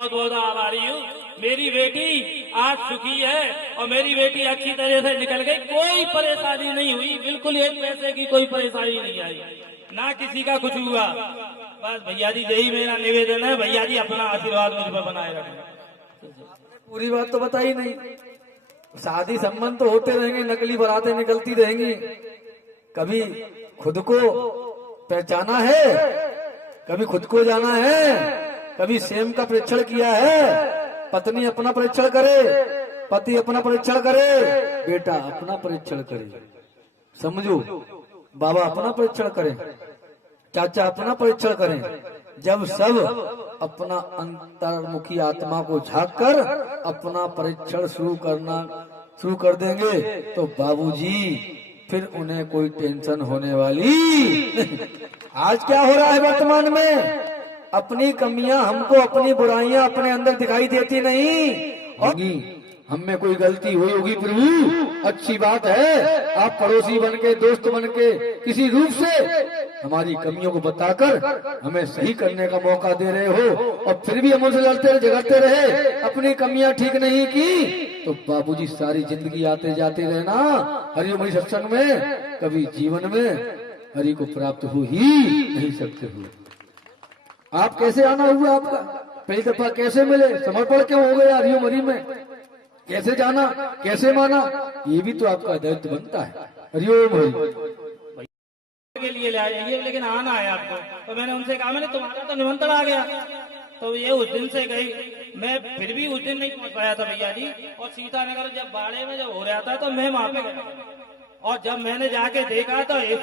बहुत बहुत आभारी हूँ। मेरी बेटी आज सुखी है और मेरी बेटी अच्छी तरह से निकल गई, कोई परेशानी नहीं हुई, बिल्कुल एक पैसे की कोई परेशानी नहीं आई, ना किसी का कुछ हुआ। बस भैया जी यही मेरा निवेदन है, भैया जी अपना आशीर्वाद मुझ पर बनाए रखें। पूरी बात तो बताई नहीं। शादी संबंध तो होते रहेंगे, नकली बारातें निकलती रहेंगी। कभी खुद को पहचाना है, कभी खुद को जाना है, कभी सेम का परीक्षण किया है। पत्नी अपना परीक्षण करे, पति अपना परीक्षण करे, बेटा अपना परीक्षण करे, समझो। बाबा अपना परीक्षण करें, चाचा अपना परीक्षण करें। जब सब अपना अंतर्मुखी आत्मा को झांक कर अपना परीक्षण शुरू कर देंगे तो बाबूजी फिर उन्हें कोई टेंशन होने वाली नहीं। आज क्या हो रहा है वर्तमान में, अपनी कमियां हमको, अपनी बुराइयां अपने अंदर दिखाई देती नहीं होगी। हम में कोई गलती हुई होगी प्रभु, अच्छी बात है। आप पड़ोसी बन के, दोस्त बन के, किसी रूप से हमारी कमियों को बताकर हमें सही करने का मौका दे रहे हो, और फिर भी हम उनसे लड़ते झगड़ते रहे, अपनी कमियां ठीक नहीं की, तो बाबूजी सारी जिंदगी आते जाते रहना हरि हरि सत्संग में, कभी जीवन में हरि को प्राप्त हो ही नहीं सकते हो। आप कैसे आना हुआ आपका, पहली दफा कैसे मिले, समर्पण क्यों हो गया हरि हरि में, कैसे जाना, कैसे माना, ये भी तो आपका दायित्व बनता है। हरिओम हरि के लिए ले आइए, लेकिन आना है आपको। तो मैंने उनसे कहा, मैंने तुम्हारा तो निमंत्रण आ गया, तो ये उस दिन से गई। मैं फिर भी उस दिन नहीं पहुंच पाया था भैया जी, और सीतानगर जब बाड़े में जब हो रहा था तो मैं वहां पे गया, और जब मैंने जाके देखा तो इस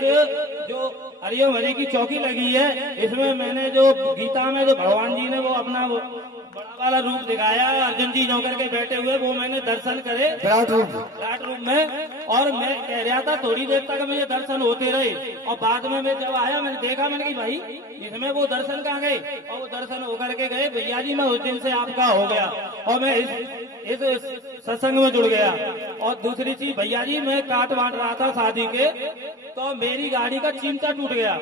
जो हरिओम हरि की चौकी लगी है, इसमें मैंने जो गीता में जो भगवान जी ने वो अपना वो बड़ा वाला रूप दिखाया, अर्जुन जी नौकर के बैठे हुए, वो मैंने दर्शन करे विराट रूप में। और मैं कह रहा था थोड़ी देर तक मुझे दर्शन होते रहे, और बाद में मैं जब आया मैंने देखा, मैंने कहा भाई इसमें वो दर्शन कहाँ गए, और वो दर्शन होकर के गए। भैया जी मैं उस दिन से आपका हो गया, और मैं इस सत्संग में जुड़ गया। और दूसरी चीज भैया जी, मैं काट बांट रहा था शादी के, तो मेरी गाड़ी का चिमटा टूट गया,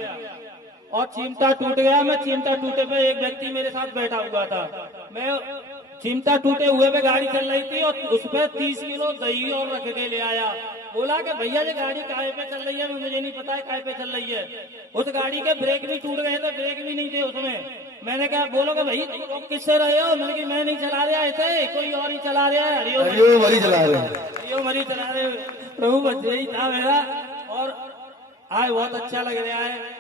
और चिमटा टूट गया। मैं चिमटा टूटे पे एक व्यक्ति मेरे साथ बैठा हुआ था, मैं चिमटा टूटे हुए पे गाड़ी चल रही थी, और उस पे 30 किलो दही और रख के ले आया। बोला कि भैया ये गाड़ी काहे पे चल रही है, मुझे नहीं पता है काहे पे चल रही है। उस गाड़ी के ब्रेक भी टूट गए थे, ब्रेक भी नहीं थे उसमें। मैंने कहा, बोलोगे भाई तुम किससे रहे हो, मैंने कहा मैं नहीं चला रहा ऐसे, कोई और ही चला रहा है। हरिओम हरि चला रहे, हरिओम हरि चला रहे प्रभु, बस यही था मेरा। और आज बहुत अच्छा लग रहा है,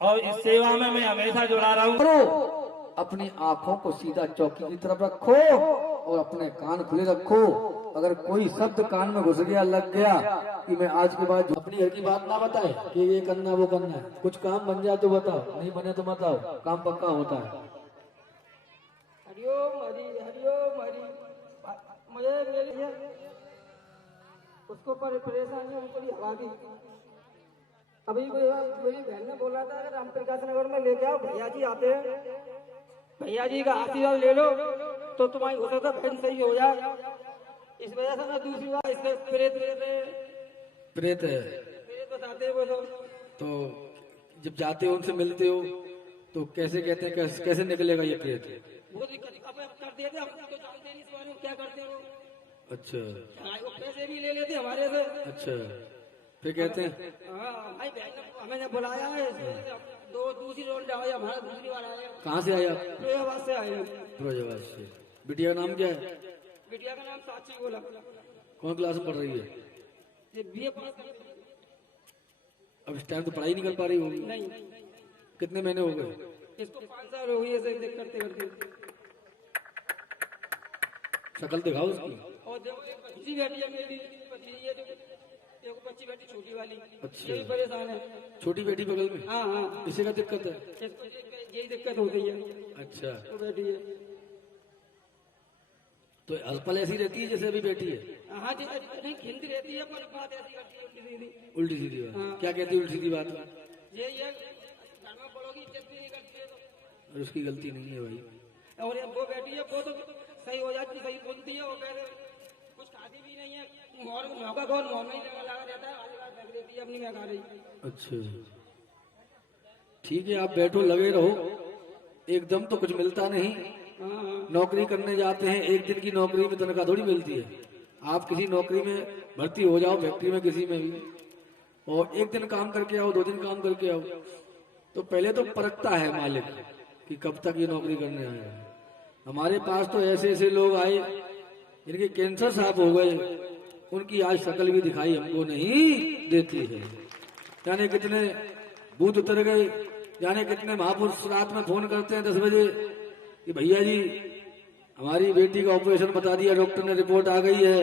और इस सेवा में मैं हमेशा जुड़ा रहा हूँ। अपनी आंखों को सीधा चौकी की तरफ रखो और अपने कान खुले रखो। अगर कोई शब्द कान में घुस गया, लग गया कि मैं आज के बाद अपनी घर की बात ना बताए कि ये करना वो करना है, कुछ काम बन जाए तो बताओ, नहीं बने तो बताओ, काम पक्का होता है। हरिओम हरि, हरिओम हरि। मुझे मेरी उसको परेशानी उनकी हवा दी। अभी मेरी बहन ने बोला था अगर राम प्रकाश नगर में लेके आओ, भैया जी आते हैं, भैया जी का आशीर्वाद ले लो तो तुम्हारी हो सकता बहन सही हो जाए। इस वजह से ना दूसरी बार इसके प्रेत बताते वो तो जब जाते हो उनसे मिलते हो तो कैसे कहते हैं, कैसे निकलेगा ये प्रेत? वो दिक्कत कर देते, हम तो जानते नहीं इस बारे में क्या करते हो। अच्छा, वो पैसे भी ले लेते हमारे से। अच्छा, फिर कहते हैं हाँ भाई हमें ने बुलाया है, दूसरी रोड आया, हमारा दूसरी बार आया। कहाँ से आया? फिरोजाबाद से आए। फिरोजाबाद से। बिटिया का नाम क्या है? बिटिया का नाम साक्षी बोला। कौन क्लास में पढ़ रही है? ये बीए पास। अब इस टाइम तो पढ़ाई नहीं कर पा रही होगी। नहीं। कितने महीने हो गए इसको? 5 साल हो गए करते करते। शक्ल दिखाओ उसकी। और देखो एक बच्ची बैठी है मेरी, ये देखो बच्ची बैठी छोटी वाली। अच्छा, ये भी परेशान है। छोटी बेटी बगल में? हाँ हाँ, इसे का दिक्कत है? यही दिक्कत होती है। अच्छा, तो बैठी है तो अलपल ऐसी रहती है जैसे अभी बैठी है? हाँ जी, नहीं खिंदी रहती है पर बात ऐसी करती है उल्टी सीधी। उल्टी सीधी बात? हाँ। क्या कहती है उल्टी सीधी बात? ये घर में बड़ों की इज्जत नहीं करती है तो। और उसकी गलती नहीं है भाई। और वो बैठी है, वो तो सही हो जाती, सही बोलती है। वो कुछ खाती भी नहीं है, मौका कौन मुँह में लगा रहता है, आधी बात रख देती है अपनी, मैं खा रही। अच्छा, ठीक है, आप बैठो, लगे रहो, एकदम तो कुछ मिलता नहीं। हाँ, नौकरी करने जाते हैं, एक दिन की नौकरी में तनख्वाह थोड़ी मिलती है। आप किसी नौकरी में भर्ती हो जाओ, फैक्ट्री में किसी में भी, और एक दिन काम करके आओ, 2 दिन काम करके आओ, तो पहले तो परखता है मालिक कि कब तक ये नौकरी करने आए। हमारे पास तो ऐसे ऐसे लोग आए जिनके कैंसर साफ हो गए, उनकी आज शक्ल भी दिखाई हमको नहीं देती है। जाने कितने भूत उतर गए, जाने कितने महापुरुष रात में फोन करते हैं 10 बजे कि भैया जी हमारी बेटी का ऑपरेशन बता दिया डॉक्टर ने, रिपोर्ट आ गई है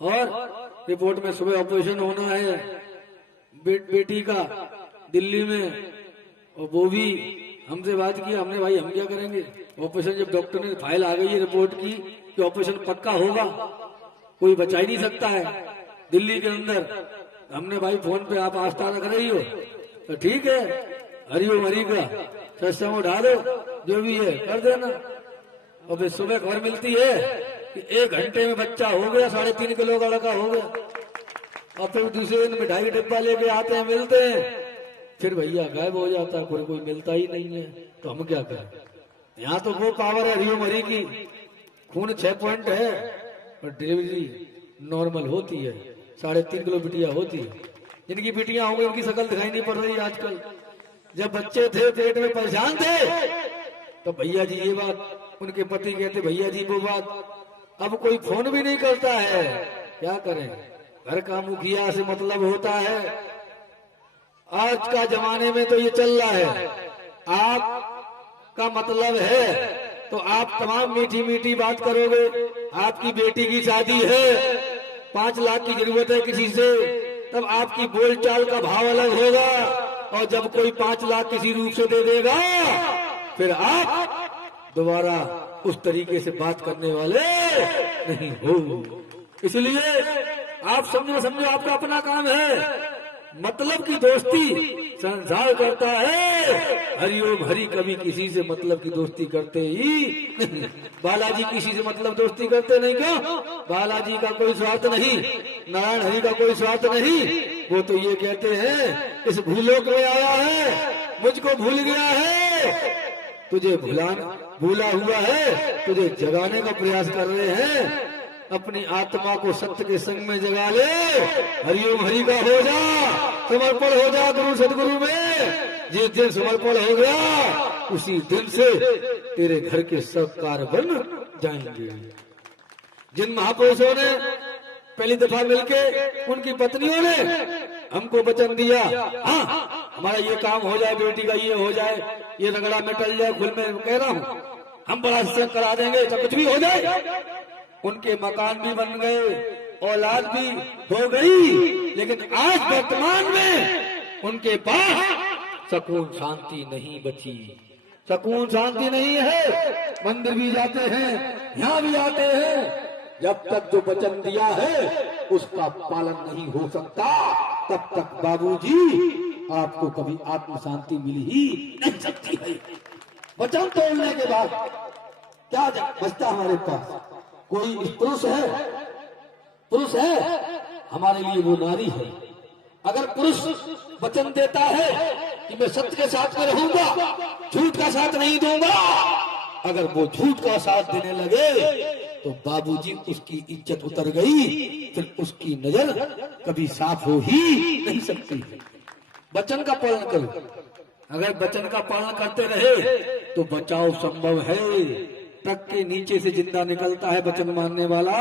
और रिपोर्ट में सुबह ऑपरेशन होना है बेटी का दिल्ली में। और वो भी हमसे बात की, हमने भाई हम क्या करेंगे ऑपरेशन, जब डॉक्टर ने फाइल आ गई है रिपोर्ट की कि ऑपरेशन पक्का होगा, कोई बचा ही नहीं सकता है दिल्ली के अंदर। हमने भाई फोन पे आप आस्था रख रही हो तो ठीक है, हरिओम हरि का सत्संग उठा दो, जो भी है कर देना। और फिर सुबह खबर मिलती है कि 1 घंटे में बच्चा हो गया, 3.5 किलो का लड़का हो गया। और फिर दूसरे दिन मिठाई का डिब्बा लेके आते हैं, मिलते हैं, फिर भैया गायब हो जाता है, कोई मिलता ही नहीं है। तो हम क्या करें? यहाँ तो वो पावर है हरिओम हरि की, खून 6 पॉइंट है और डिलीवरी नॉर्मल होती है, 3.5 किलो बिटिया होती है। जिनकी बिटियां होंगी उनकी शक्ल दिखाई नहीं पड़ रही आजकल। जब बच्चे थे पेट में परेशान थे तो भैया जी ये बात, उनके पति कहते भैया जी वो बात। अब कोई फोन भी नहीं करता है, क्या करें? घर का मुखिया से मतलब होता है। आज का जमाने में तो ये चल रहा है, आप का मतलब है तो आप तमाम मीठी मीठी बात करोगे। आपकी बेटी की शादी है, 5 लाख की जरूरत है किसी से, तब आपकी बोलचाल का भाव अलग होगा। और जब कोई 5 लाख किसी रूप से दे देगा, फिर आप दोबारा उस तरीके से बात करने वाले नहीं हो। इसलिए आप समझो आपका अपना काम है। मतलब की दोस्ती संसार करता है, हरिओम हरि कभी किसी से मतलब की दोस्ती करते ही नहीं। बालाजी किसी से मतलब दोस्ती करते नहीं क्या? बालाजी का कोई स्वार्थ नहीं, नारायण हरि का कोई स्वार्थ नहीं। वो तो ये कहते हैं इस भूलोक में आया है, मुझको भूल गया है, तुझे भूला हुआ है, तुझे जगाने का प्रयास कर रहे हैं। अपनी आत्मा को सत्य के संग में जगा ले, हरिओम हरि का हो जा, समर्पण हो जा गुरु सदगुरु में। जिस दिन समर्पण हो गया उसी दिन से तेरे घर के सब कार्य बन जाएंगे। जिन महापुरुषों ने पहली दफा मिलके उनकी पत्नियों ने हमको वचन दिया, हाँ हमारा ये काम हो जाए, बेटी का ये हो जाए, ये रगड़ा मिटल जाए, खुल में कह रहा हूँ हम बड़ा सत्संग करा देंगे, चाहे कुछ भी हो जाए। उनके मकान भी बन गए, औलाद भी हो गई, लेकिन आज वर्तमान में उनके पास सुकून शांति नहीं बची, सुकून शांति नहीं है। मंदिर भी जाते हैं, यहाँ भी आते हैं, जब तक जो वचन दिया है उसका पालन नहीं हो सकता, तब तक बाबूजी आपको कभी आत्म शांति मिली ही नहीं सकती है। वचन तोड़ने के बाद क्या बचता हमारे पास? कोई पुरुष है हमारे लिए वो नारी है। अगर पुरुष वचन देता है कि मैं सत्य के साथ में रहूंगा, झूठ का साथ नहीं दूंगा, अगर वो झूठ का साथ देने लगे तो बाबूजी उसकी इज्जत उतर गई, फिर उसकी नजर कभी साफ हो ही नहीं सकती। वचन का पालन करो। अगर वचन का पालन करते रहे तो बचाव संभव है। ट्रक के नीचे से जिंदा निकलता है वचन मानने वाला,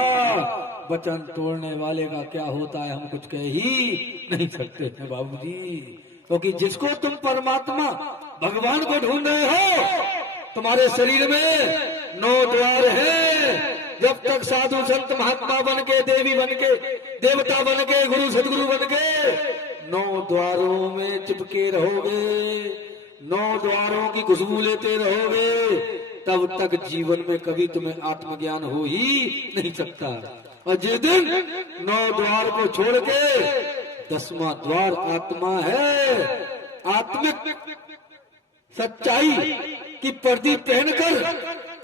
वचन तोड़ने वाले का क्या होता है हम कुछ कह ही नहीं सकते हैं बाबूजी। क्योंकि जिसको तुम परमात्मा भगवान को ढूंढ रहे हो, तुम्हारे शरीर में 9 द्वार हैं। जब तक साधु संत महात्मा बन के, देवी बन के, देवता बन के, गुरु सदगुरु बन के 9 द्वारों में चिपके रहोगे, 9 द्वारों की खुशबू लेते रहोगे, तब तक जीवन में कभी तुम्हें आत्मज्ञान हो ही नहीं सकता। और जिस दिन 9 द्वार को छोड़ के 10वां द्वार आत्मा है, आत्मिक सच्चाई की पर्दी पहनकर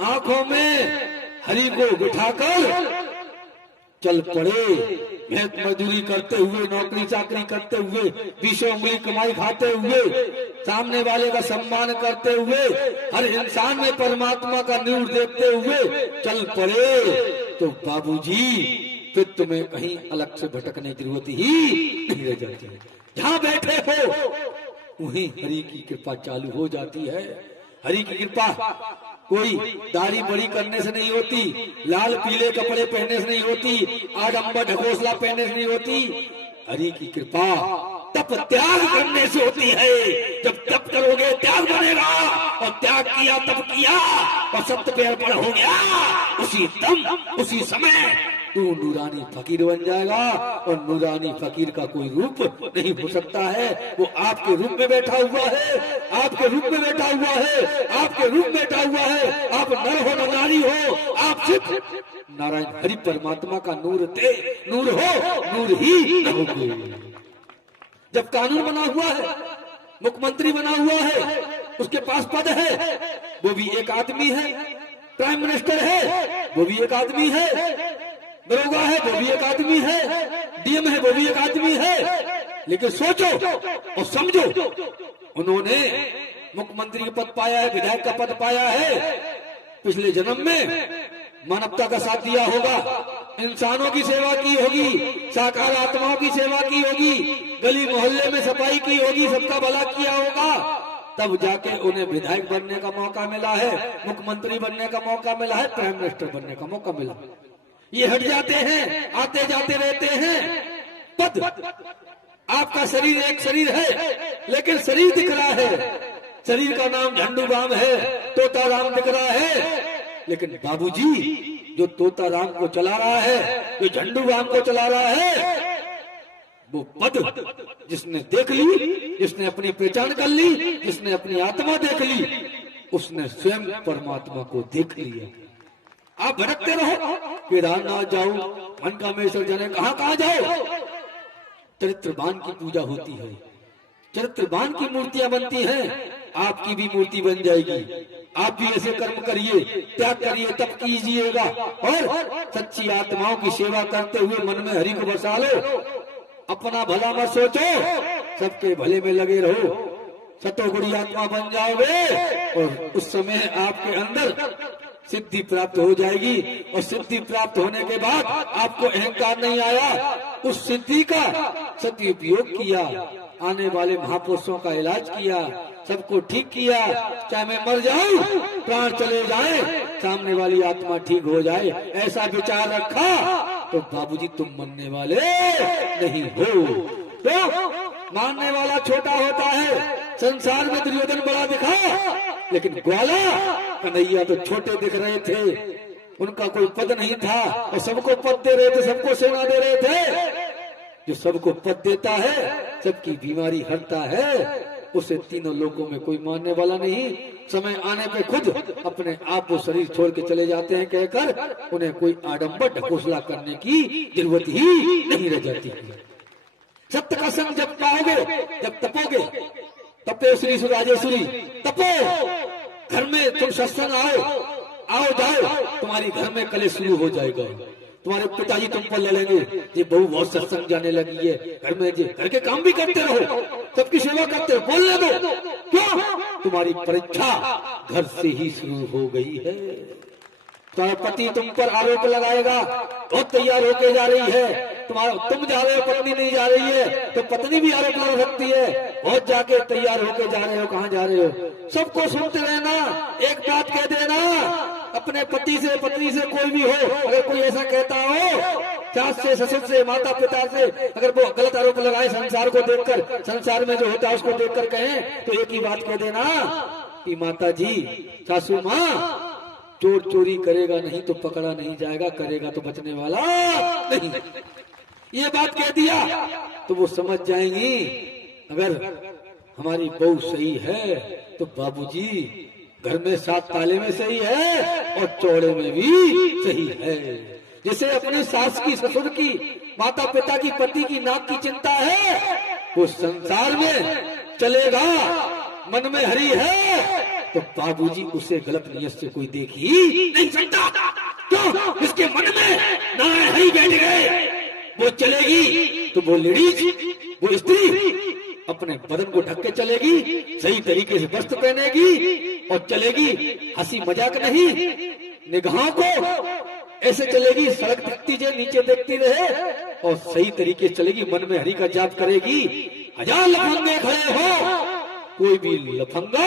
आंखों में हरि को बिठाकर चल पड़े, खेत मजदूरी करते हुए, नौकरी चाकरी करते हुए, 20 उंगली कमाई खाते हुए, सामने वाले का सम्मान करते हुए, हर इंसान में परमात्मा का नूर देखते हुए चल पड़े तो बाबूजी फिर तुम्हें कहीं अलग से भटकने की जरूरत ही नहीं रह जाती। जहां बैठे हो वहीं हरि की कृपा चालू हो जाती है। हरि की कृपा कोई दाढ़ी बड़ी करने से नहीं होती, लाल पीले कपड़े पहनने से नहीं होती, आडंबर ढकोसला पहनने से नहीं होती। हरि की कृपा तप त्याग करने से होती है। जब तप करोगे त्याग बनेगा, और त्याग किया तप किया और सत्य पे अर्पण हो गया, उसी दम उसी समय तू नूरानी फकीर बन जाएगा। और नूरानी फकीर का कोई रूप नहीं हो सकता है। वो आपके रूप में बैठा हुआ है, आपके रूप में बैठा हुआ है, आपके रूप में बैठा हुआ है। आप नर हो न नारी हो, आप सिर्फ नारायण हरि परमात्मा का नूर थे, नूर हो, नूर ही रहोगे। जब कानून बना हुआ है, मुख्यमंत्री बना हुआ है, उसके पास पद है, वो भी एक आदमी है। प्राइम मिनिस्टर है, वो भी एक आदमी है। दरोगा है, वो भी एक आदमी है। डीएम है, वो भी एक आदमी है। लेकिन सोचो और समझो, उन्होंने मुख्यमंत्री का पद पाया है, विधायक का पद पाया है, पिछले जन्म में मानवता का साथ दिया होगा, इंसानों की सेवा की होगी, साकार आत्माओं की सेवा की होगी, गली मोहल्ले में सफाई की होगी, सबका भला किया होगा, तब जाके उन्हें विधायक बनने का मौका मिला है, मुख्यमंत्री बनने का मौका मिला है, प्राइम मिनिस्टर बनने का मौका मिला। ये हट जाते हैं, आते जाते रहते हैं। पद, आपका शरीर एक शरीर है, लेकिन शरीर दिख रहा है। शरीर का नाम झंडू राम है, तोता राम दिख रहा है, लेकिन बाबूजी जो तोता राम को चला रहा है, जो झंडू राम को चला रहा है, वो पद जिसने देख ली, जिसने अपनी पहचान कर ली, जिसने अपनी आत्मा देख ली, उसने स्वयं परमात्मा को देख लिया। आप भटकते रहो, केदारनाथ जाओ, मनकामेश्वर जाने, कहां कहां जाओ, चरित्रवान की पूजा होती है, चरित्रवान की मूर्तियां बनती हैं। आपकी भी मूर्ति बन जाएगी। आप भी ऐसे कर्म करिए, त्याग करिए, तप कीजिएगा और सच्ची आत्माओं की सेवा करते हुए मन में हरि को बसा लो। अपना भला मत सोचो, सबके भले में लगे रहो, सतोगुणी आत्मा बन जाओगे और उस समय आपके अंदर सिद्धि प्राप्त हो जाएगी। और सिद्धि प्राप्त होने के बाद आपको अहंकार नहीं आया, उस सिद्धि का सदुपयोग किया, आने वाले महापुरुषों का इलाज किया, सबको ठीक किया। चाहे मैं मर जाऊं, प्राण चले जाए, सामने वाली आत्मा ठीक हो जाए, ऐसा विचार रखा तो बाबूजी तुम मरने वाले नहीं हो। तो मानने वाला छोटा होता है। संसार में दुर्योधन बड़ा दिखा, लेकिन ग्वाला कन्हैया तो छोटे दिख रहे थे, उनका कोई पद नहीं था और सबको पद दे रहे थे, सबको सेना दे रहे थे। जो सबको पद देता है, सबकी बीमारी हरता है, उसे तीनों लोगों में कोई मानने वाला नहीं। समय आने पे खुद अपने आप वो शरीर छोड़ के चले जाते हैं, कहकर उन्हें कोई आडंबर ढकोसला करने की जरूरत ही नहीं रह जाती। सत्य का संग जब पाओगे, जब तपोगे, तपे श्री सुराजेश्वरी, तपो, घर में तुम सत्संग आओ जाओ, तुम्हारी घर में कलेश शुरू हो जाएगा। तुम्हारे पिताजी तुम पर लड़ेंगे, ये बहू बहुत सत्संग जाने लगी है, घर में घर के काम भी करते रहो, सबकी सेवा करते रहो, बोलने दो। क्यों? तुम्हारी परीक्षा घर से ही शुरू हो गई है। तुम्हारा पति तुम पर आरोप लगाएगा, बहुत तैयार होके जा रही है, तुम जा रहे हो, पत्नी नहीं जा रही है, तो पत्नी भी आरोप लगा सकती है, बहुत जाके तैयार होके जा रहे हो, कहाँ जा रहे हो। सबको सुनते रहना, एक बात कह देना, अपने पति से, पत्नी से, कोई भी हो, अगर कोई ऐसा कहता हो, सास से, ससुर से, माता पिता से, अगर वो गलत आरोप लगाए संसार को देखकर, संसार में जो होता है उसको देखकर कहें, तो एक ही बात कह देना कि माता जी, सासू माँ, चोर चोरी करेगा नहीं तो पकड़ा नहीं जाएगा, करेगा तो बचने वाला नहीं। ये बात कह दिया तो वो समझ जाएंगी, अगर हमारी बहू सही है तो बाबूजी घर में 7 ताले में सही है और चौड़े में भी सही है। जैसे अपने सास की, ससुर की, माता पिता की, पति की नाक की चिंता है, वो संसार में चलेगा, मन में हरि है, तो बाबूजी उसे गलत नियत से कोई देख ही नहीं सकता। क्यों? इसके मन में नारायण हरि बैठ गए, वो चलेगी तो वो लेडीज, वो स्त्री अपने बदन को ढक के चलेगी, सही तरीके से वस्त्र पहनेगी और चलेगी। हंसी मजाक नहीं, निगाहों को ऐसे चलेगी, सड़क दिखती जाए नीचे देखती रहे और सही तरीके से चलेगी। मन में हरि का जाप करेगी। हजार लफंगे खड़े हो, कोई भी लफंगा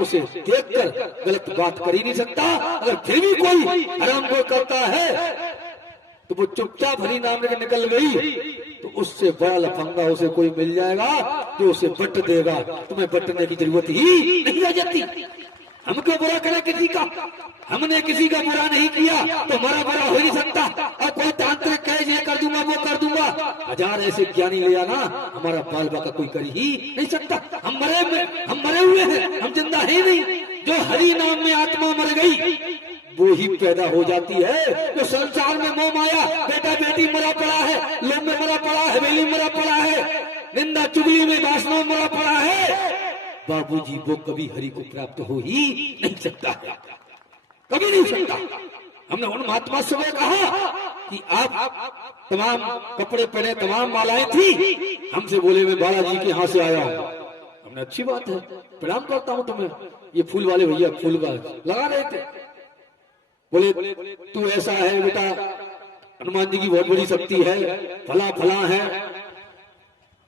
उसे देखकर गलत बात कर ही नहीं सकता। अगर फिर भी कोई हराम को करता है तो वो चुपचाप हरि नाम लेकर निकल गई तो उससे बड़ा लफंगा उसे कोई मिल जाएगा जो उसे बट देगा। तुम्हें बटने की जरूरत ही नहीं रह जाती। हम क्यों बुरा करें किसी का? हमने किसी का बुरा नहीं किया तो हमारा बुरा हो नहीं सकता। और कोई तांत्रिक कहे ये कर दूंगा वो कर दूंगा, हजार ऐसे ज्ञानी ले आना, हमारा बाल बाका कोई कर ही नहीं सकता। हम मरे हुए हैं, हम जिंदा है नहीं। जो हरि नाम में आत्मा मर गई वो ही पैदा हो जाती है। जो संसार में मोह माया, बेटा बेटी मरा पड़ा है, लोभ में मरा पड़ा है, हवेली में मरा पड़ा है, निंदा चुगली में वासना में मरा पड़ा है, बाबूजी वो कभी हरि को प्राप्त हो ही नहीं सकता है, कभी नहीं सकता। हमने उन महात्मा से कहा कि आप तमाम कपड़े पहने, तमाम मालाएं थी, हमसे बोले मैं बालाजी के यहाँ से आया हूँ। हमने अच्छी बात है, प्रणाम करता हूँ तुम्हें। ये फूल वाले भैया फूल का लगा रहे थे, बोले तू ऐसा है बेटा, हनुमान जी की बहुत बड़ी शक्ति है, फला फला है।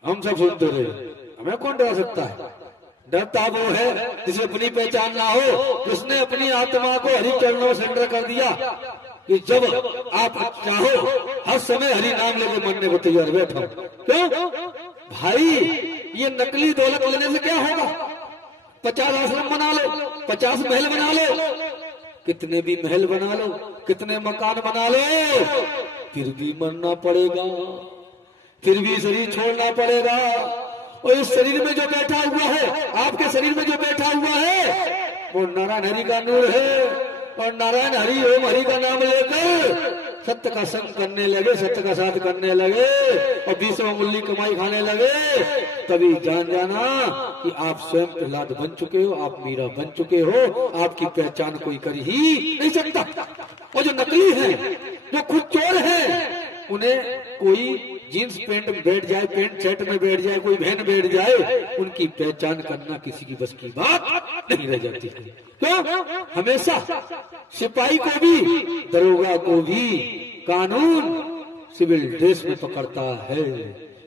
हम सब सुनते रहे, हमें कौन डरा सकता है? डरता वो है जिसे अपनी पहचान ना हो, जिसने अपनी आत्मा को हरि चरणों में सेंटर कर दिया कि जब आप चाहो हर समय हरि नाम लेकर मरने को तैयार बैठो। क्यों भाई, ये नकली दौलत लेने से क्या होगा? 50 आश्रम बना लो, 50 महल बना लो, कितने भी महल बना लो, कितने मकान बना लो, फिर भी मरना पड़ेगा, फिर भी शरीर छोड़ना पड़ेगा। और इस शरीर में जो बैठा हुआ है, आपके शरीर में जो बैठा हुआ है, वो नारायण हरि का नूर है। और नारायण हरि ओम हरि का नाम लेकर सत्य का संग करने लगे, सत्य का साथ करने लगे और 20 मूल्य कमाई खाने लगे, तभी जान जाना कि आप स्वयं प्रहलाद बन चुके हो, आप मीरा बन चुके हो। आपकी पहचान कोई कर ही नहीं सकता। और जो नकली है, जो खुद चोर है, उन्हें कोई जीन्स पैंट में बैठ जाए, पैंट शर्ट में बैठ जाए, कोई बहन बैठ जाए, उनकी पहचान करना किसी की बस की बात नहीं रह जाती है। तो हमेशा सिपाही को भी, दरोगा को भी कानून सिविल ड्रेस में पकड़ता है।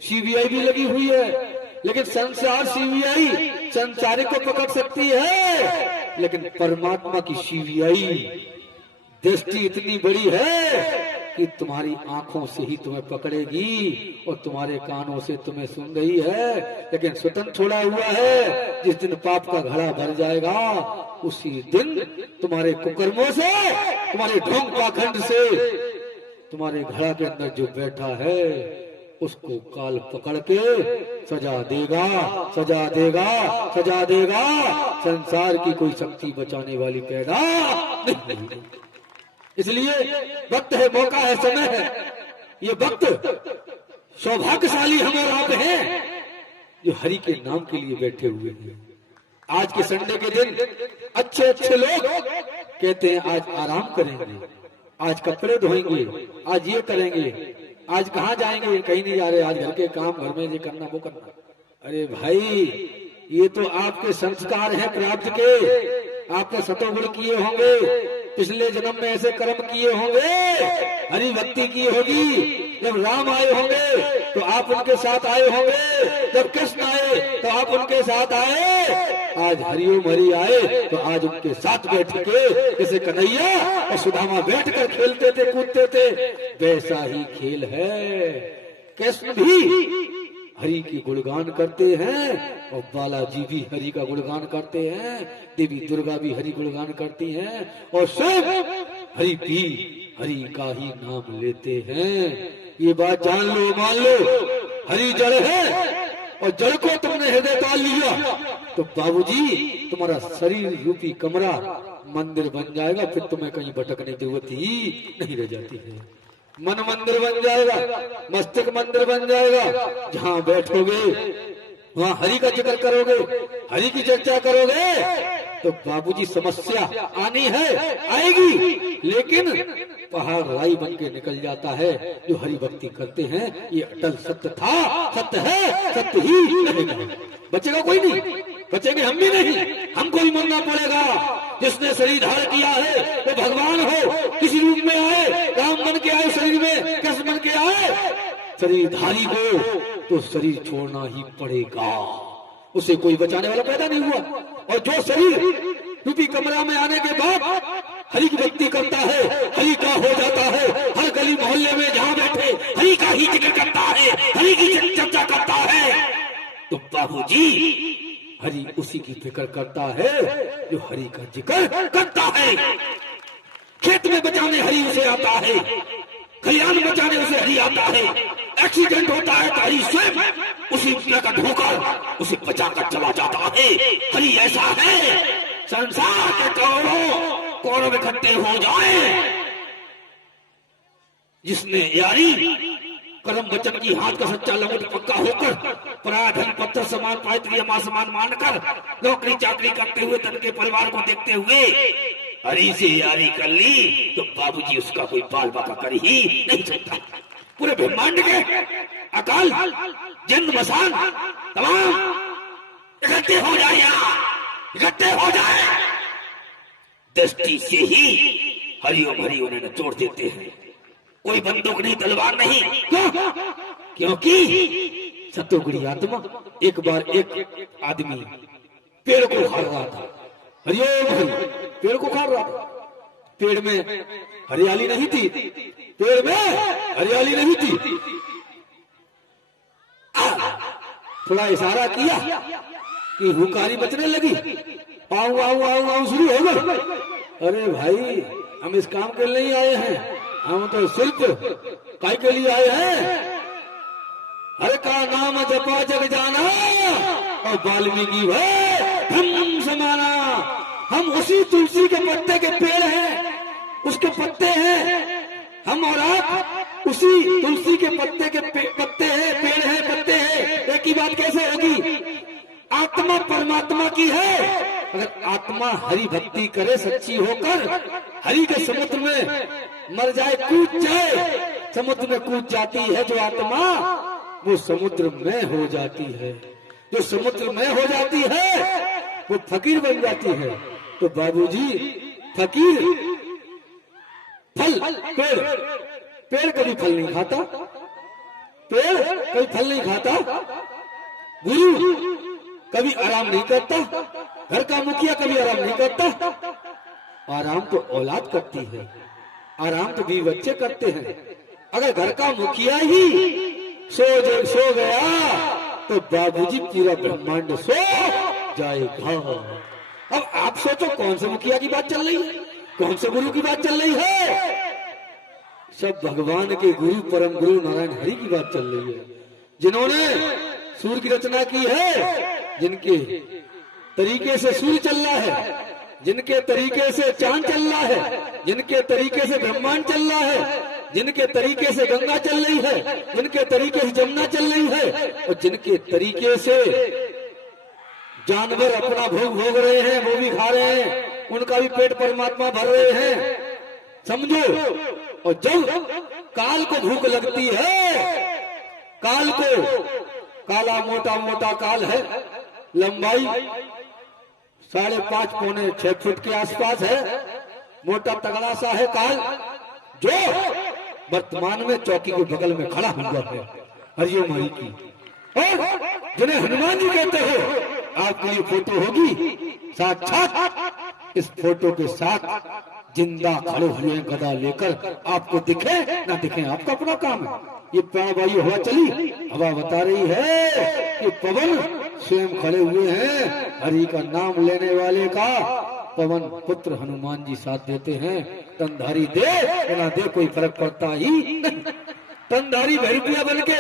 सीबीआई भी लगी हुई है, लेकिन संसार सीबीआई संसारिक को पकड़ सकती है, लेकिन परमात्मा की सीबीआई दृष्टि इतनी बड़ी है कि तुम्हारी आंखों से ही तुम्हें पकड़ेगी और तुम्हारे कानों से तुम्हें सुन रही है, लेकिन स्वतंत्र छोड़ा हुआ है। जिस दिन पाप का घड़ा भर जाएगा, उसी दिन तुम्हारे कुकर्मों से, तुम्हारे ढोंग पाखंड से, तुम्हारे घड़ा के अंदर जो बैठा है उसको काल पकड़ के सजा देगा, सजा देगा, सजा देगा। संसार की कोई शक्ति बचाने वाली पैदा नहीं होगी। इसलिए वक्त है, मौका है, समय है। ये वक्त सौभाग्यशाली हम और आप हैं जो हरि के नाम के लिए बैठे हुए हैं। आज के संडे के दिन अच्छे अच्छे लोग कहते हैं आज आराम करेंगे, आज कपड़े धोएंगे, आज ये करेंगे, आज कहाँ जाएंगे, कहीं नहीं जा रहे, आज घर के काम, घर में ये करना वो करना। अरे भाई, ये तो आपके संस्कार हैं प्राप्त के, आपने सतोगुण किए होंगे, पिछले जन्म में ऐसे कर्म किए होंगे, हरि भक्ति की होगी। जब राम आए होंगे तो आप उनके साथ आए होंगे, जब कृष्ण आए तो आप उनके साथ आए। आज हरिओम हरि आए तो आज उनके साथ बैठ के, जैसे कन्हैया और सुदामा बैठकर खेलते थे, कूदते थे, वैसा ही खेल है। कृष्ण भी हरि की गुणगान करते हैं और बालाजी भी हरि का गुणगान करते हैं, देवी दुर्गा भी हरि गुणगान करती हैं और स्वयं हरि भी हरि का ही नाम लेते हैं। ये बात जान लो, मान लो, हरि जड़ है और जड़ को तुमने हृदय डाल लिया तो बाबूजी तुम्हारा शरीर रूपी कमरा मंदिर बन जाएगा, फिर तुम्हें कहीं भटकने की जरूरत ही नहीं रह जाती है। मन मंदिर बन जाएगा, मस्तिष्क मंदिर बन जाएगा, जहां बैठोगे वहां हरि का जिक्र करोगे, हरि की चर्चा करोगे तो बाबूजी समस्या आनी है, आएगी, लेकिन पहाड़ राई बन के निकल जाता है। जो हरि भक्ति करते हैं ये अटल सत्य था, सत्य है, सत्य ही रहेगा। बचेगा कोई नहीं, बचेंगे हम भी नहीं, हमको भी मरना पड़ेगा। जिसने शरीर धारण किया है वो भगवान हो, किसी रूप में आए, राम बन के आए शरीर में, कृष्ण बन के आए, शरीरधारी हो तो शरीर छोड़ना ही पड़ेगा। उसे कोई बचाने वाला पैदा नहीं हुआ। और जो शरीर रूपी कमरा में आने के बाद हरि की भक्ति करता है, हरि का हो जाता है, हर गली मोहल्ले में जहाँ बैठे हरि का ही जिक्र करता है, हरि की चर्चा करता है, तो बाबूजी हरि उसी की फिक्र करता है जो हरि का जिक्र करता है। खेत में बचाने हरि उसे आता है, खलियान बचाने उसे हरि आता है। एक्सीडेंट होता है तो हरि स्वयं उसी का ढोकर उसे बचाकर चला जाता है। हरि ऐसा है, संसार के करोड़ों कौरव इकट्ठे हो जाए, जिसने यारी कर्म वचन की हाथ का सच्चा लंगोट पक्का होकर पराया धन पत्थर समान पायत्री मां समान मानकर नौकरी चाकरी करते हुए तन के परिवार को देखते हुए हरि से यारी कर ली, तो बाबूजी उसका कोई बाल बाका कर ही नहीं सकता। पूरे ब्रह्मांड के अकाल जिन मसान तमाम इकट्ठे हो जाए, इकट्ठे हो जाए, दृष्टि से ही हरिओम हरि उन्हें तोड़ देते हैं। कोई बंदूक नहीं, तलवार नहीं। क्यों? क्योंकि सतोगुणी आत्मा एक बार एक आदमी पेड़ को खार रहा था, हरिओम हरि पेड़ को खार रहा था। पेड़ में हरियाली नहीं थी, पेड़ में हरियाली नहीं थी। थोड़ा इशारा किया कि हुंकारी बचने लगी, आऊ आऊ आऊ आऊ शुरू हो गई। अरे भाई हम इस काम के लिए नहीं आए हैं, हम तो सिर्फ काय के लिए आए हैं। हर का नाम जपा जग जाना और वाल्मीकि ब्रह्म समाना। हम उसी तुलसी के पत्ते के पेड़ हैं, उसके पत्ते हैं हम, और आप उसी तुलसी के पत्ते के पत्ते हैं, पेड़ हैं, पत्ते हैं। एक ही बात कैसे होगी? आत्मा परमात्मा की है। अगर आत्मा हरि भक्ति करे सच्ची होकर, हरि के समुद्र में मर जाए, कूद जाए, समुद्र में कूद जाती है जो आत्मा, वो समुद्र में हो जाती है। जो समुद्र में हो जाती है वो फकीर बन जाती है। तो बाबूजी फकीर फल, पेड़ कभी फल नहीं खाता, पेड़ कभी फल नहीं खाता, गुरु कभी आराम नहीं करता, घर का मुखिया कभी आराम नहीं करता। आराम तो औलाद करती है, आराम तो बीवी बच्चे करते हैं। अगर घर का मुखिया ही सो गया तो बाबूजी पूरा ब्रह्मांड सो जाएगा। अब आप सोचो कौन से मुखिया की बात चल रही है, कौन से गुरु की बात चल रही है? सब भगवान के गुरु परम गुरु नारायण हरि की बात चल रही है, जिन्होंने सूर्य की रचना की है, जिनके तरीके से सूर्य चल रहा है, जिनके तरीके से चांद चल रहा है, जिनके तरीके से ब्रह्मांड चल रहा है, जिनके तरीके से गंगा चल रही है, जिनके तरीके से जमुना चल रही है, और जिनके तरीके से जानवर अपना भोग भोग रहे हैं, वो भी खा रहे हैं, उनका भी पेट परमात्मा भर रहे हैं, समझो। और जब काल को भूख लगती है, काल को, काला मोटा मोटा काल है, लंबाई 5.5 पौने 6 फुट के आसपास है, मोटा तगड़ा सा है काल, जो वर्तमान में चौकी के बगल में खड़ा हुआ है हरिओम हरि की। और जिन्हें हनुमान जी कहते हो, आपके लिए फोटो होगी साक्षात, इस फोटो के साथ जिंदा खड़े हुए गदा लेकर, आपको दिखे ना दिखे आपका अपना काम है। ये प्राणवायु हवा चली, हवा बता रही है कि पवन स्वयं खड़े हुए हैं, हरि का नाम लेने वाले का पवन पुत्र हनुमान जी साथ देते हैं। तनधारी दे ना दे कोई फर्क पड़ता ही नहीं। तनधारी भैरविया बन के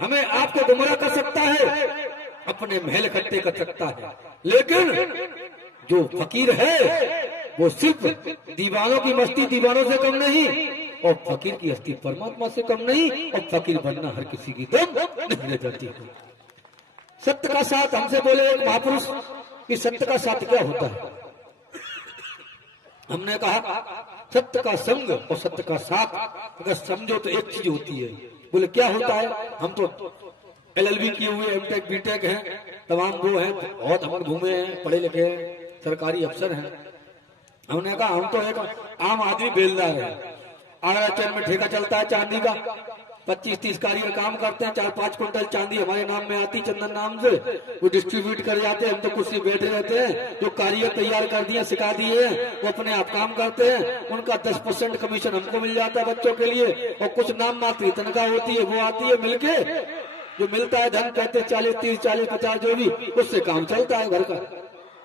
हमें आपको गुमराह कर सकता है, अपने महल इकट्ठे कर सकता है, लेकिन जो फकीर है वो सिर्फ दीवानों की मस्ती दीवानों से कम नहीं, और फकीर की हस्ती परमात्मा से कम नहीं, और फकीर बनना हर किसी की दम नहीं ले जाती है। सत्य का साथ, हमसे बोले एक महापुरुष कि सत्य का साथ क्या होता है? हमने कहा सत्य का संग और सत्य का साथ अगर समझो तो एक चीज होती है। बोले क्या होता है? हम तो LLB किए हुए, MTech BTech हैं, तमाम वो हैं, बहुत हम घूमे हैं, पढ़े लिखे हैं, सरकारी अफसर हैं। हमने कहा हम तो एक आम आदमी बेलदार है। आगरा शहर में ठेका चलता है चांदी का, 25-30 कारीगर काम करते हैं, 4-5 कुंटल चांदी हमारे नाम में आती, चंदन नाम से, वो डिस्ट्रीब्यूट कर जाते हैं। हम तो कुर्सी बैठे रहते हैं, जो कारीगर तैयार कर दिए, सिखा दिए हैं, वो अपने आप काम करते हैं। उनका 10% कमीशन हमको मिल जाता है बच्चों के लिए, और कुछ नाम मात्र तनख्वाह होती है, वो आती है मिलके, जो मिलता है धन कहते हैं 40, 30, 40, 50 जो भी, उससे काम चलता है घर का।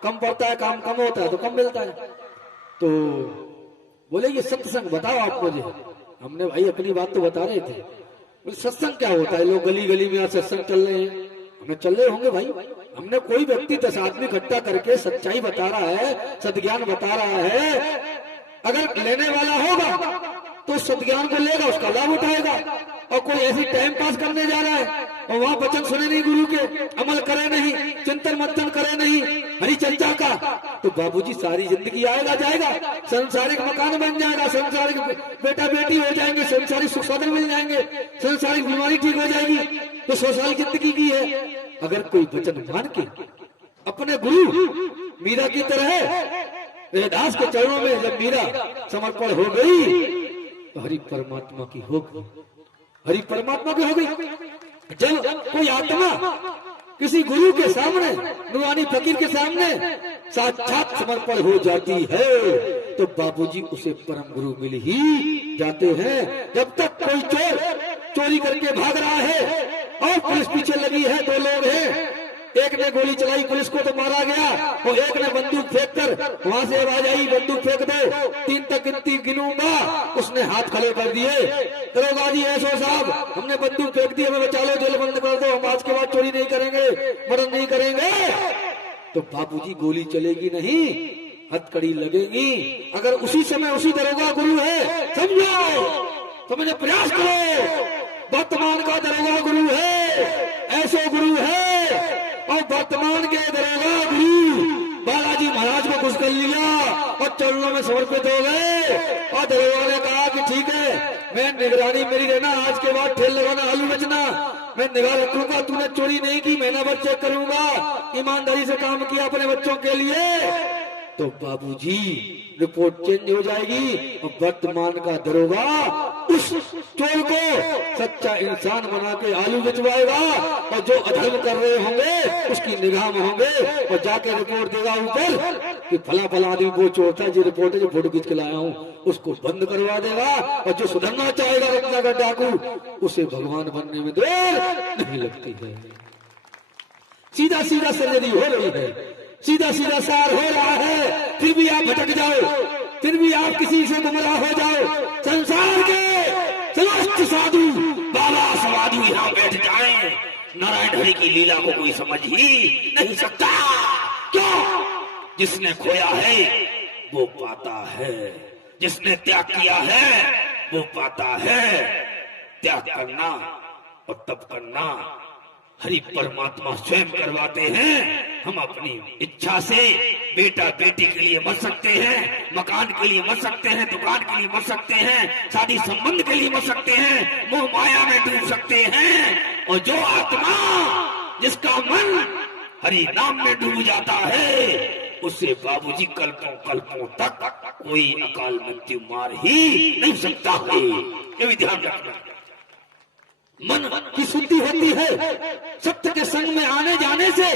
कम पड़ता है, काम कम होता है तो कम मिलता है। तो बोले ये सत्संग बताओ आप मुझे। हमने भाई अपनी बात तो बता रहे थे। बोले सत्संग क्या होता है? लोग गली गली में यहाँ सत्संग चल रहे हैं। हमें चल रहे होंगे भाई। हमने कोई व्यक्ति 10 आदमी इकट्ठा करके सच्चाई बता रहा है, सद्ज्ञान बता रहा है, अगर लेने वाला होगा तो सद्ज्ञान को लेगा, उसका लाभ उठाएगा। और कोई ऐसी टाइम पास करने जा रहा है और वहाँ वचन सुने नहीं गुरु के, अमल करे नहीं, चिंतन मंथन करे नहीं हरि चर्चा का, तो बाबूजी सारी जिंदगी आएगा जाएगा, संसारिक मकान बन जाएगा, संसारिक बेटा बेटी हो जाएंगे, संसारिक सुख साधन मिल जाएंगे, संसारिक बीमारी ठीक हो जाएगी। तो 100 साल जिंदगी की है। अगर कोई वचन मान के अपने गुरु मीरा की तरह रविदास के चरणों में जब मीरा समर्पण हो गई तो हरि परमात्मा की हो गई, हरि परमात्मा की हो गई। जब कोई आत्मा किसी गुरु के सामने, नूरानी फकीर के सामने साक्षात समर्पण हो जाती है तो बाबूजी उसे परम गुरु मिल ही जाते हैं। जब तक कोई चोर चोरी करके भाग रहा है और पुलिस पीछे लगी है, 2 लोग हैं, एक ने गोली चलाई, पुलिस को तो मारा गया, और एक ने बंदूक फेंक कर वहां से आवाज आई बंदूक फेंक दो, 3 तक गिनूंगा, उसने हाथ खड़े कर दिए, दरोगा जी ऐसो साहब हमने बंदूक फेंक दी, हमें बचा लो, जेल बंद कर दो, हम आज के बाद चोरी नहीं करेंगे, मर्डर नहीं करेंगे। तो बाबूजी गोली चलेगी नहीं, हथकड़ी लगेगी। अगर उसी समय उसी दरोगा गुरु है, समझो, समझने प्रयास करो, वर्तमान का दरोगा गुरु है, ऐसो गुरु है। और वर्तमान के दरोगा गुरु बालाजी महाराज को खुश कर लिया और चरणों में समर्पित हो गए। और दरोगा ने कहा कि ठीक है, मैं निगरानी मेरी रहना, आज के बाद ठेल लगाना, आलू बेचना, मैं निगाह रखूंगा, तूने चोरी नहीं की, महीना भर चेक करूंगा, ईमानदारी से काम किया अपने बच्चों के लिए। तो बाबूजी रिपोर्ट चेंज हो जाएगी और वर्तमान का दरोगा उस चोर को सच्चा इंसान बना के आलू बेचवाएगा, और जो अधर्म कर रहे होंगे उसकी निगाह में होंगे, और जाके रिपोर्ट देगा ऊपर कि फला फला आदमी वो चोर था, जो रिपोर्ट है जो फोटो खींच के लाया हूँ, उसको बंद करवा देगा। और जो सुधरना चाहेगा रत्नागर डाकू, उसे भगवान बनने में देर नहीं लगती है। सीधा सीधा सर्जरी हो रही है, सीधा सीधा सार हो रहा है, फिर भी आप भटक जाओ, फिर भी आप किसी से गुमराह हो जाओ। संसार के समस्त साधु बाबा साधु यहाँ बैठ जाएं, नारायण हरि की लीला को कोई समझ ही नहीं सकता। क्यों? जिसने खोया है वो पाता है, जिसने त्याग किया है वो पाता है। त्याग करना और तप करना हरि परमात्मा स्वयं करवाते हैं। हम अपनी इच्छा से बेटा बेटी के लिए मर सकते हैं, मकान के लिए मर सकते हैं, दुकान के लिए मर सकते हैं, शादी संबंध के लिए मर सकते हैं, मोह माया में डूब सकते हैं। और जो आत्मा, जिसका मन हरि नाम में डूब जाता है, उसे बाबूजी कल्पों कल्पों तक कोई अकाल मृत्यु मार ही नहीं सकता है। ये भी ध्यान रखना। मन की शुद्धि होती है सत्य के संग में आने जाने से।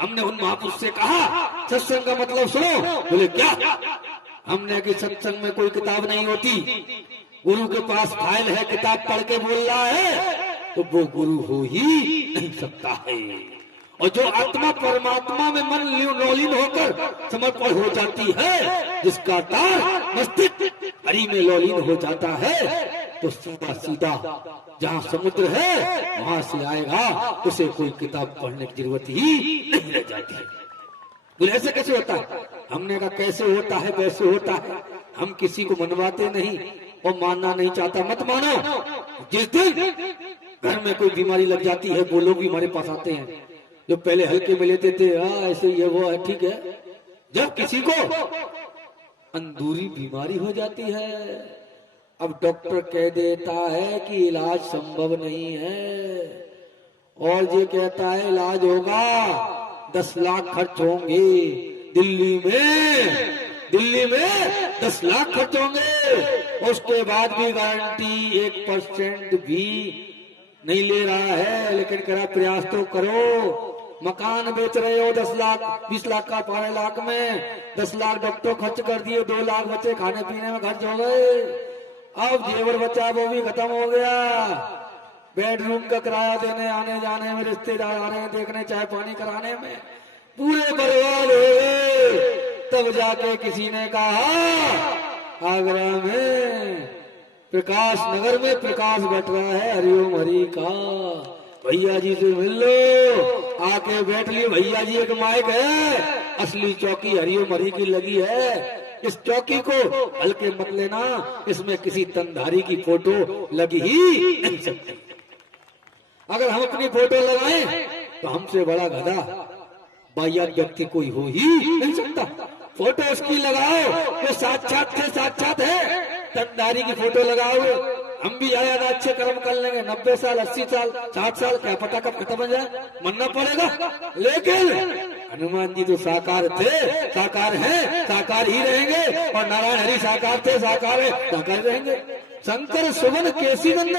हमने उन महापुरुष से कहा सत्संग का मतलब सुनो, बोले क्या? हमने कि सत्संग में कोई किताब नहीं होती, गुरु के पास फाइल है, किताब पढ़ के बोल रहा है तो वो गुरु हो ही नहीं सकता है। और जो आत्मा परमात्मा में मन लोलीन होकर समर्पण हो जाती है, जिसका तार मस्तिष्क हरि में लोलीन हो जाता है, तो सीधा सीधा जहाँ समुद्र है वहां से आएगा, उसे कोई किताब पढ़ने की जरूरत ही नहीं रह जाती है। बोले ऐसे कैसे होता है? हमने कहा कैसे होता है वैसे होता है, हम किसी को मनवाते नहीं और मानना नहीं चाहता, मत मानो। जिस दिन घर में कोई बीमारी लग जाती है, वो लोग भी हमारे पास आते हैं जो पहले हल्के में लेते थे, ऐसे ये वो है, ठीक है। जब किसी को अंदरूनी बीमारी हो जाती है। अब डॉक्टर कह देता है कि इलाज संभव नहीं है, और ये कहता है इलाज होगा, 10 लाख खर्च होंगे दिल्ली में 10 लाख खर्च होंगे। उसके बाद भी गारंटी 1% भी नहीं ले रहा है, लेकिन कह रहा प्रयास तो करो। मकान बेच रहे हो 10 लाख 20 लाख का, 12 लाख में 10 लाख डॉक्टर खर्च कर दिए, 2 लाख बचे खाने पीने में खर्च हो गए। अब जेवर बचा वो भी खत्म हो गया। बेडरूम का किराया देने आने जाने में, रिश्तेदार आने देखने चाय पानी कराने में पूरे बर्बाद हो गए। तब जाके किसी ने कहा आगरा में प्रकाश नगर में प्रकाश बट रहा है हरिओम हरि का, भैया जी से मिल लो। आके बैठ लिए भैया जी, एक माइक है, असली चौकी हरिओम हरि की लगी है। इस चौकी को हल्के मत लेना, इसमें किसी तंधारी की फोटो लगी ही नहीं सकती। अगर हम अपनी फोटो लगाएं तो हमसे बड़ा गधा वाहियात व्यक्ति कोई हो ही नहीं सकता। फोटो उसकी लगाओ जो साक्षात थे, साक्षात है। तंधारी की फोटो लगाओ, हम भी ज्यादा अच्छे कर्म कर लेंगे, 90 साल 80 साल 60 साल क्या पता कब खत्म हो जाए, मरना पड़ेगा। लेकिन हनुमान जी तो साकार थे, साकार हैं, साकार ही रहेंगे, और नारायण हरि साकार थे, साकार है, साकार रहेंगे। शंकर सुमन केसी नंदन